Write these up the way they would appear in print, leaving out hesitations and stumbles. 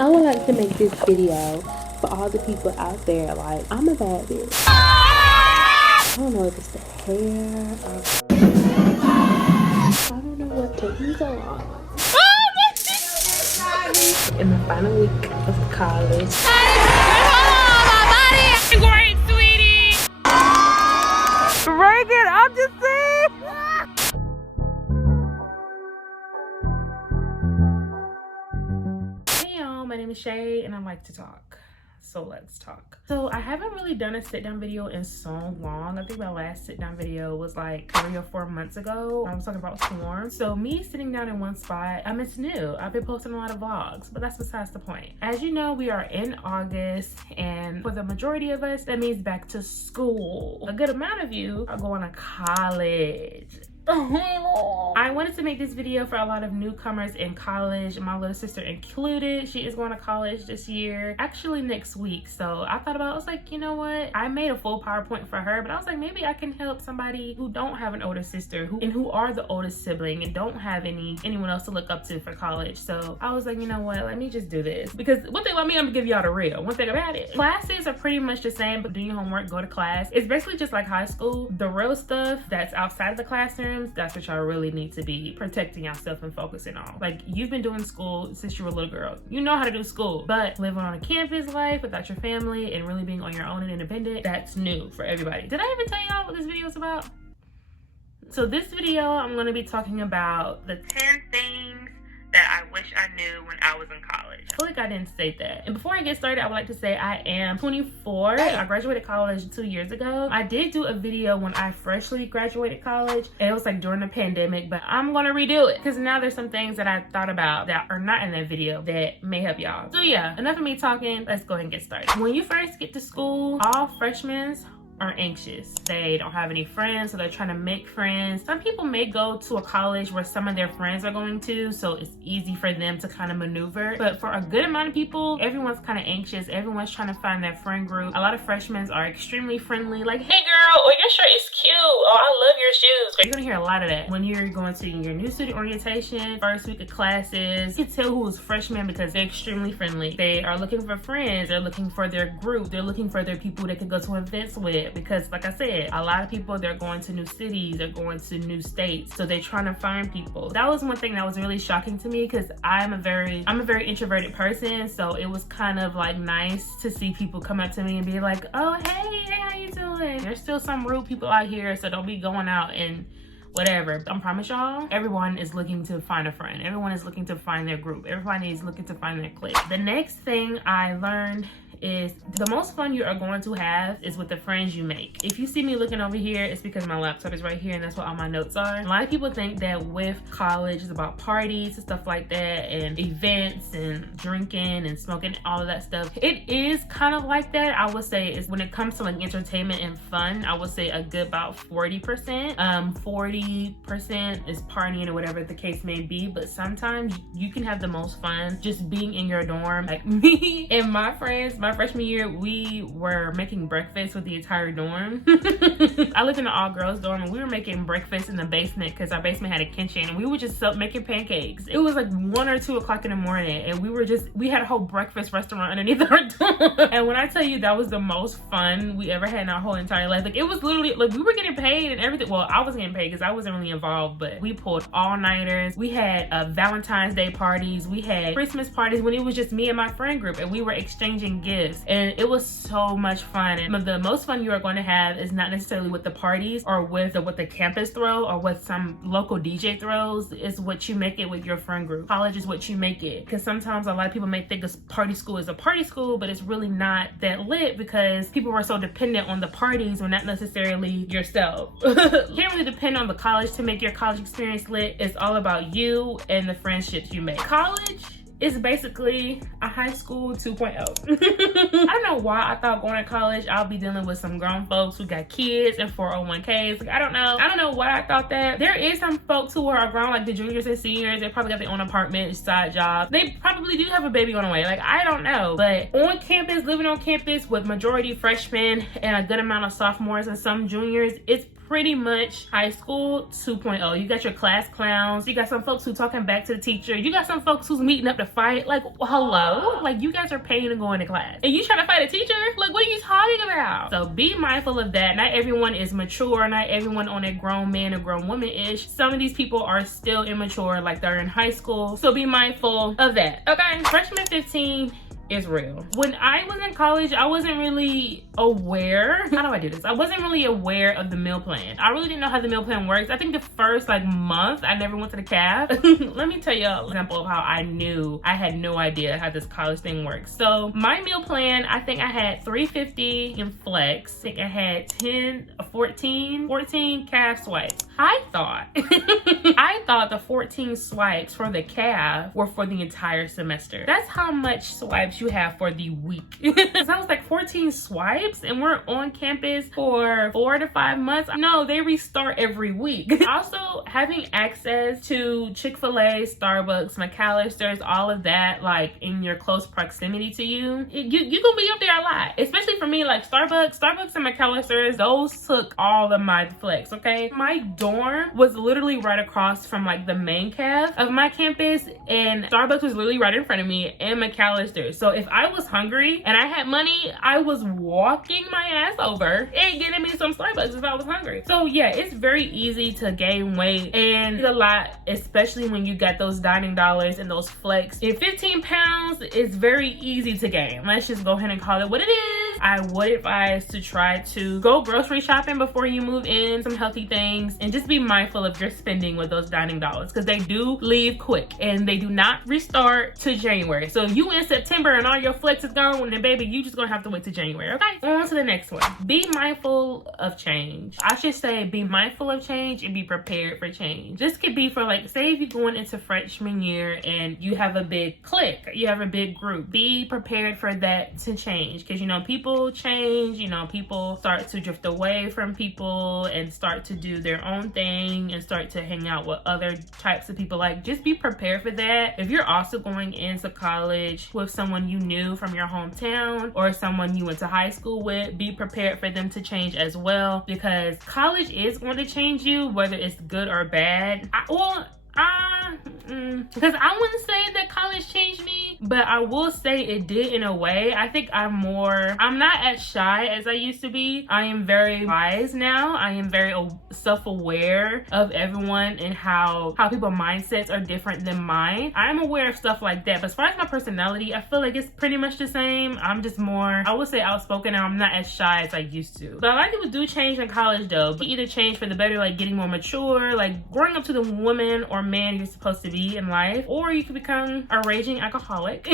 I would like to make this video for all the people out there, like, I'm a bad bitch. I don't know if it's the hair or I don't know what took me so long. In the final week of college. Great, sweetie. Reagan, I'm just saying. Hey y'all, my name is Shay and I like to talk. So let's talk. So I haven't really done a sit down video in so long. I think my last sit down video was like 3 or 4 months ago. I was talking about swarm. So me sitting down in one spot, it's new. I've been posting a lot of vlogs, but that's besides the point. As you know, we are in August, and for the majority of us, that means back to school. A good amount of you are going to college. I wanted to make this video for a lot of newcomers in college, my little sister included. She is going to college this year, actually next week. So I thought about it, I was like, you know what? I made a full PowerPoint for her, but I was like, maybe I can help somebody who don't have an older sister, who are the oldest sibling and don't have anyone else to look up to for college. So I was like, you know what? Let me just do this. Because one thing about me, I'm gonna give y'all the real. One thing about it, classes are pretty much the same, but do your homework, go to class. It's basically just like high school. The real stuff that's outside of the classroom, that's what y'all really need to be protecting yourself and focusing on. Like, you've been doing school since you were a little girl. You know how to do school, but living on a campus life without your family and really being on your own and independent, that's new for everybody. Did I even tell y'all what this video is about? So this video, I'm gonna be talking about the 10 things that I wish I knew when I was in college. I feel like I didn't state that. And before I get started, I would like to say I am 24. I graduated college 2 years ago. I did do a video when I freshly graduated college. It was like during the pandemic, but I'm gonna redo it because now there's some things that I thought about that are not in that video that may help y'all. So yeah, enough of me talking. Let's go ahead and get started. When you first get to school, all freshmen are anxious. They don't have any friends, so they're trying to make friends. Some people may go to a college where some of their friends are going to, so it's easy for them to kind of maneuver. But for a good amount of people, everyone's kind of anxious. Everyone's trying to find their friend group. A lot of freshmen are extremely friendly, like, hey girl, oh, your shirt is cute. Oh, I love your shoes. You're gonna hear a lot of that when you're going to your new student orientation, first week of classes. You can tell who's freshmen because they're extremely friendly. They are looking for friends. They're looking for their group. They're looking for their people they can go to events with. Because like I said, a lot of people, they're going to new cities, they're going to new states, so they're trying to find people. That was one thing that was really shocking to me because I'm a very introverted person, so it was kind of like nice to see people come up to me and be like, oh hey, how you doing? There's still some rude people out here, so don't be going out and whatever. I promise y'all, everyone is looking to find a friend. Everyone is looking to find their group. Everybody is looking to find their clique. The next thing I learned is the most fun you are going to have is with the friends you make. If you see me looking over here, it's because my laptop is right here and that's what all my notes are. A lot of people think that with college it's about parties and stuff like that and events and drinking and smoking, all of that stuff. It is kind of like that. I would say is when it comes to like entertainment and fun, I would say a good about 40%. 40% is partying or whatever the case may be, but sometimes you can have the most fun just being in your dorm. Like me and my friends, my freshman year, we were making breakfast with the entire dorm. I lived in an all-girls dorm and we were making breakfast in the basement because our basement had a kitchen and we were just making pancakes. It was like 1 or 2 o'clock in the morning and we had a whole breakfast restaurant underneath our dorm. And when I tell you that was the most fun we ever had in our whole entire life, like it was literally like we were getting paid and everything. Well, I was getting paid because I wasn't really involved, but we pulled all-nighters. We had Valentine's Day parties. We had Christmas parties when it was just me and my friend group and we were exchanging gifts. And it was so much fun. And the most fun you are going to have is not necessarily with the parties or with what the campus throw or what some local DJ throws. It's what you make it with your friend group. College is what you make it. Because sometimes a lot of people may think a party school is a party school, but it's really not that lit because people were so dependent on the parties or not necessarily yourself. You can't really depend on the college to make your college experience lit. It's all about you and the friendships you make. College is basically a high school 2.0. I don't know why I thought going to college I'll be dealing with some grown folks who got kids and 401ks. Like, I don't know why I thought that. There is some folks who are grown, like the juniors and seniors. They probably got their own apartment, side job. They probably do have a baby on the way. Like, I don't know. But on campus, living on campus with majority freshmen and a good amount of sophomores and some juniors, it's pretty much high school 2.0. You got your class clowns, you got some folks who talking back to the teacher, you got some folks who's meeting up to fight. Like, hello? Like, you guys are paying to go into class and you trying to fight a teacher? Like, what are you talking about? So be mindful of that. Not everyone is mature, not everyone on a grown man or grown woman-ish. Some of these people are still immature, like they're in high school. So be mindful of that. Okay, freshman 15 is real. When I was in college, I wasn't really aware. How do I do this? I wasn't really aware of the meal plan. I really didn't know how the meal plan works. I think the first like month, I never went to the caf. Let me tell you an example of how I knew I had no idea how this college thing works. So my meal plan, I think I had $3.50 in flex. I think I had 14 caf swipes. I thought the 14 swipes for the caf were for the entire semester. That's how much swipes you have for the week. So I was like, 14 swipes and we're on campus for 4 to 5 months. No, they restart every week. Also, having access to Chick-fil-A, Starbucks, McAllister's, all of that, like in your close proximity to you, you gonna be up there a lot. Especially for me, like Starbucks and McAllister's, those took all of my flex, okay? My dorm was literally right across from like the main caf of my campus, and Starbucks was literally right in front of me, and McAllister's. So if I was hungry and I had money, I was walking my ass over and getting me some Starbucks if I was hungry. So yeah, it's very easy to gain weight and a lot, especially when you got those dining dollars and those flex. In 15 pounds, it's very easy to gain. Let's just go ahead and call it what it is. I would advise to try to go grocery shopping before you move in, some healthy things, and just be mindful of your spending with those dining dollars because they do leave quick and they do not restart to January. So if you in September and all your flex is gone, then baby, you just gonna have to wait till January. Okay, on to the next one. Be mindful of change. I should say be mindful of change and be prepared for change. This could be for like, say if you're going into freshman year and you have a big clique, you have a big group, be prepared for that to change because you know people change, you know people start to drift away from people and start to do their own thing and start to hang out with other types of people. Like, just be prepared for that. If you're also going into college with someone you knew from your hometown or someone you went to high school with, be prepared for them to change as well because college is going to change you, whether it's good or bad. Because I wouldn't say that college changed me, but I will say it did in a way. I think I'm not as shy as I used to be. I am very wise now. I am very self-aware of everyone and how people's mindsets are different than mine. I'm aware of stuff like that, but as far as my personality, I feel like it's pretty much the same. I'm just more, I would say, outspoken, and I'm not as shy as I used to. But a lot of people do change in college though. You either change for the better, like getting more mature, like growing up to the woman or man you're supposed to be in life, or you could become a raging alcoholic.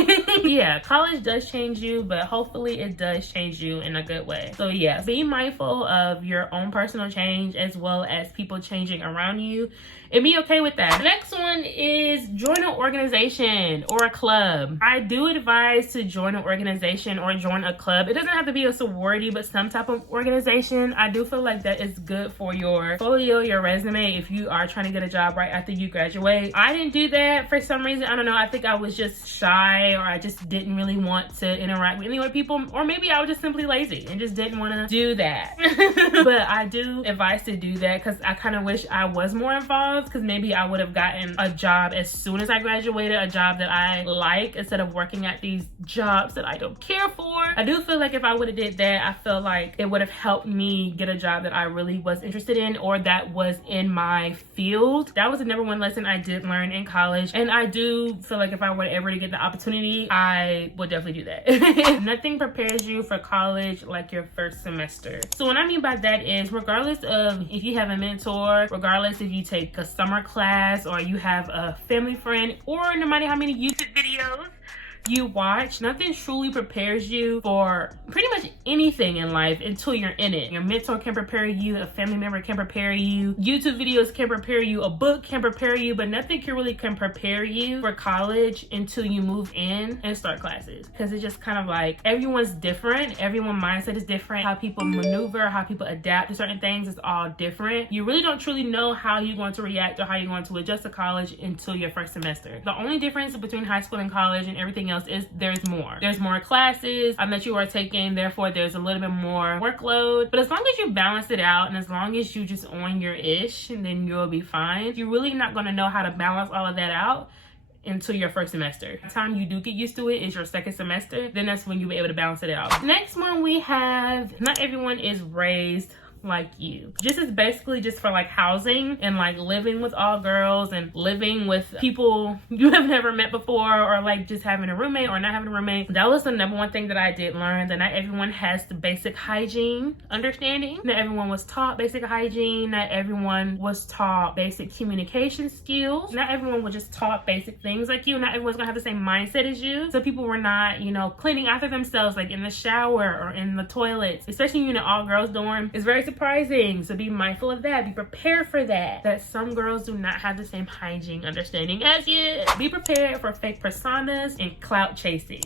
Yeah, college does change you, but hopefully it does change you in a good way. So yeah, be mindful of your own personal change as well as people changing around you and be okay with that. The next one is join an organization or a club. I do advise to join an organization or join a club. It doesn't have to be a sorority, but some type of organization. I do feel like that is good for your portfolio, your resume, if you are trying to get a job right after you graduate. I didn't do that for some reason. I don't know. I think I was just shy, or I just didn't really want to interact with any other people, or maybe I was just simply lazy and just didn't want to do that. But I do advise to do that because I kind of wish I was more involved, because maybe I would have gotten a job as soon as I graduated, a job that I like, instead of working at these jobs that I don't care for. I do feel like if I would have did that, I feel like it would have helped me get a job that I really was interested in or that was in my field. That was the number one lesson I did learn in college, and I do feel like if I were ever to get the opportunity, I would definitely do that. Nothing prepares you for college like your first semester. So what I mean by that is, regardless of if you have a mentor, regardless if you take a summer class or you have a family friend, or no matter how many YouTube videos you watch, nothing truly prepares you for pretty much anything in life until you're in it. Your mentor can prepare you, a family member can prepare you, YouTube videos can prepare you, a book can prepare you, but nothing can prepare you for college until you move in and start classes. Because it's just kind of like, everyone's different, everyone's mindset is different, how people maneuver, how people adapt to certain things is all different. You really don't truly know how you're going to react or how you're going to adjust to college until your first semester. The only difference between high school and college and everything else else, is there's more classes that you are taking, therefore there's a little bit more workload. But as long as you balance it out, and as long as you just on your ish, and then you'll be fine. You're really not going to know how to balance all of that out until your first semester. The time you do get used to it is your second semester. Then that's when you'll be able to balance it out. Next one we have, not everyone is raised like you. This is basically just for like housing and like living with all girls and living with people you have never met before, or like just having a roommate or not having a roommate. That was the number one thing that I did learn, that not everyone has the basic hygiene understanding. Not everyone was taught basic hygiene. Not everyone was taught basic communication skills. Not everyone was just taught basic things like you. Not everyone's gonna have the same mindset as you. So people were not, you know, cleaning after themselves like in the shower or in the toilets, especially in an all girls dorm. It's very surprising, so be mindful of that. Be prepared for that some girls do not have the same hygiene understanding as you. Be prepared for fake personas and clout chasing.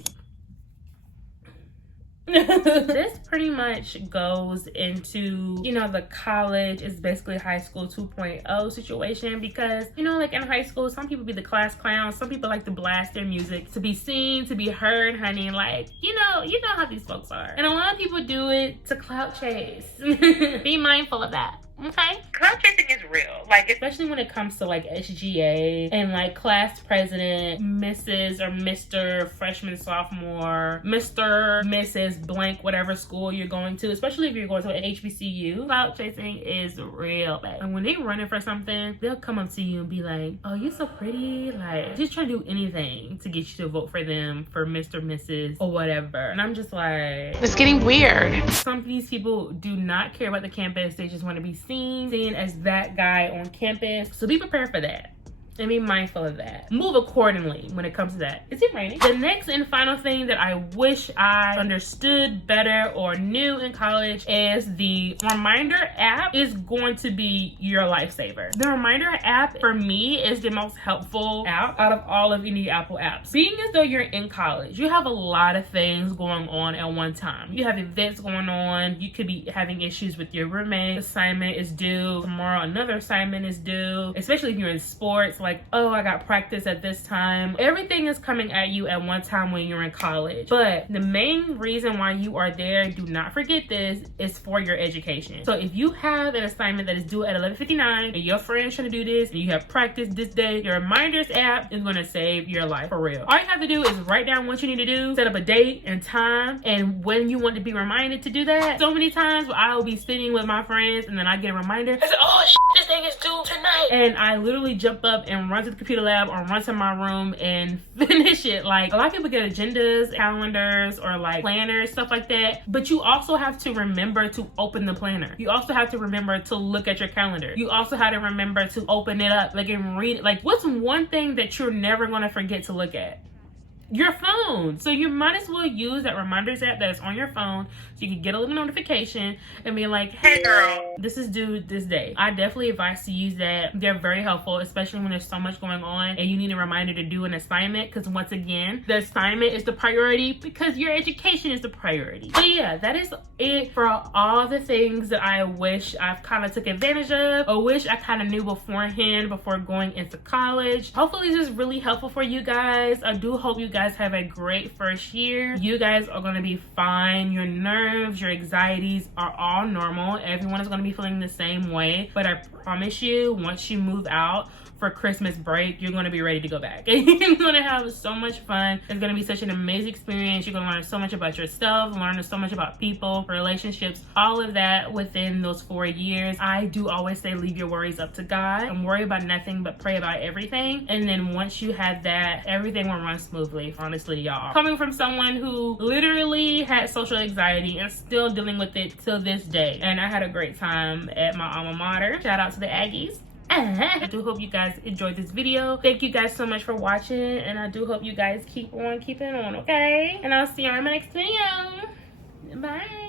This pretty much goes into, you know, the college is basically high school 2.0 situation, because, you know, like in high school, some people be the class clowns, some people like to blast their music to be seen, to be heard, honey. Like, you know how these folks are, and a lot of people do it to clout chase. Be mindful of that. Okay? Clout chasing is real. Like, especially when it comes to like SGA and like class president, Mrs. or Mr. freshman, sophomore, Mr., Mrs. blank, whatever school you're going to, especially if you're going to an HBCU. Clout chasing is real bad. And when they running for something, they'll come up to you and be like, oh, you're so pretty. Like, just try to do anything to get you to vote for them, for Mr., Mrs. or whatever. And I'm just like, It's getting weird. some of these people do not care about the campus. They just want to be seen as that guy on campus. So be prepared for that and be mindful of that. Move accordingly when it comes to that. Is it raining? The next and final thing that I wish I understood better or knew in college is the reminder app is going to be your lifesaver. The reminder app for me is the most helpful app out of all of any Apple apps. Being as though you're in college, you have a lot of things going on at one time. You have events going on. You could be having issues with your roommate. Assignment is due. Tomorrow another assignment is due. Especially if you're in sports, like, oh, I got practice at this time. Everything is coming at you at one time when you're in college. But the main reason why you are there, do not forget this, is for your education. So if you have an assignment that is due at 11:59 and your friend's trying to do this and you have practice this day, your reminders app is going to save your life, for real. All you have to do is write down what you need to do, set up a date and time, and when you want to be reminded to do that. So many times I will be sitting with my friends and then I get a reminder. I say, oh shit, this thing is due tonight. And I literally jump up and run to the computer lab or run to my room and finish it. Like, a lot of people get agendas, calendars, or like planners, stuff like that. But you also have to remember to open the planner. You also have to remember to look at your calendar. You also have to remember to open it up, like, and read it. Like, what's one thing that you're never going to forget to look at? Your phone. So you might as well use that reminders app that is on your phone, so you can get a little notification and be like, hey girl, this is due this day. I definitely advise to use that. They're very helpful, especially when there's so much going on and you need a reminder to do an assignment, because once again, the assignment is the priority because your education is the priority. So yeah, that is it for all the things that I wish I've kind of took advantage of, or wish I kind of knew beforehand before going into college. Hopefully this is really helpful for you guys. I do hope you guys have a great first year. You guys are going to be fine. Your nerves, your anxieties are all normal. Everyone is going to be feeling the same way, but I promise you, once you move out for Christmas break, you're going to be ready to go back. You're going to have so much fun. It's going to be such an amazing experience. You're going to learn so much about yourself, learn so much about people, relationships, all of that within those 4 years. I do always say, leave your worries up to God and worry about nothing but pray about everything. And then once you have that, everything will run smoothly, honestly, y'all. Coming from someone who literally had social anxiety and still dealing with it till this day. And I had a great time at my alma mater. Shout out to the Aggies. I do hope you guys enjoyed this video. Thank you guys so much for watching, and I do hope you guys keep on keeping on, okay? And I'll see you on my next video. Bye.